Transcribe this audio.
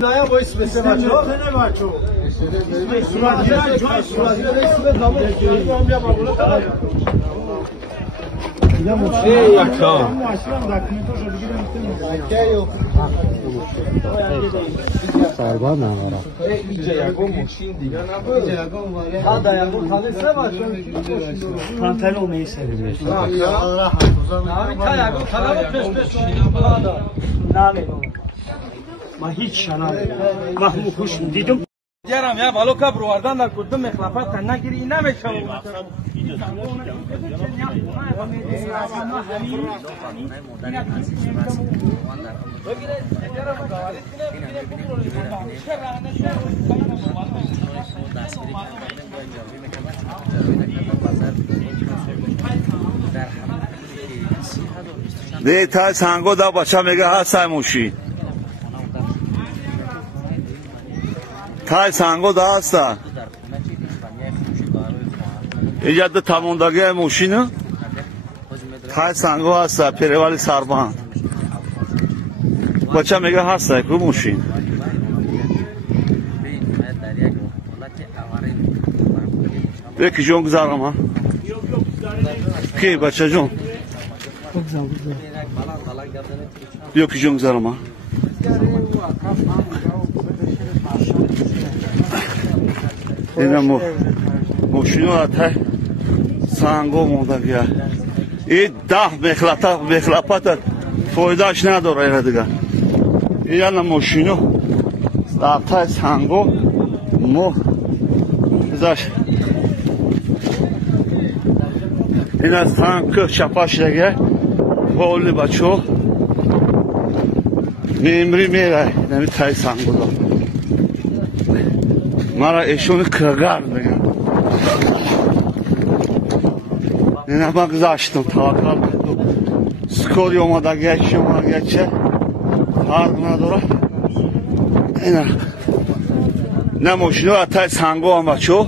Naya bu ismi se maço. Ne maço? ما هیچ شنام محموش دیدم دیارم یا بالو کبر وردن در کدوم مخلفات نگیری نمیشه ده تا سانگو دا بچه میگه هست موشی تای سانگو دا هستا اینجا ده تموندگی موشینه تای سانگو هستا پیروالی سربان بچه میگه هستا که موشین یکی جون گذارم ها کی بچه جون یکی جون گذارم ها اینم موشینو اتای سانگو موندگی این 10 مخلفات فایدهش نداره اینه دیگه اینم موشینو اتای سانگو مو ازش این از تانک چپاش دیگه بولی بچو میمری میره نمی تای سانگو دا مرا ایشون کرگر دیگه اینه من گذاشتم تاکل سکوری اومدگه شما چه فرق نداره اینه نموشنو اتای سانگو هم بچو